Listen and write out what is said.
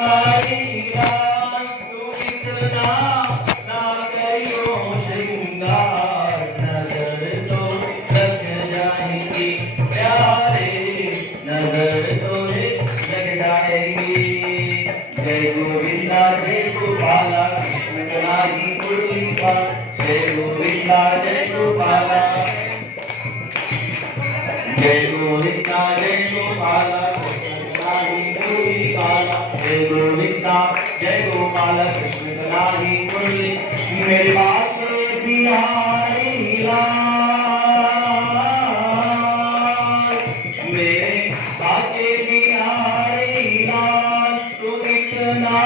हरी रात तुम इतना ना करियो श्रृंगार, नजर तो लग जाएगी प्यारे, नजर तो लग जाएगी। जय गोविंदा जय गोपाला कृष्ण कलाई मुरली पाल, जय गोविंदा जय गोपाला, जय गोविंदा जय गोपाला कृष्ण कलाई मुरली काला, जय गोविंदा जय गोपाला कृष्ण कलाई मुरली। मेरे बाके बिहारी लाल, मेरे बाके बिहारी लाल तुम इतना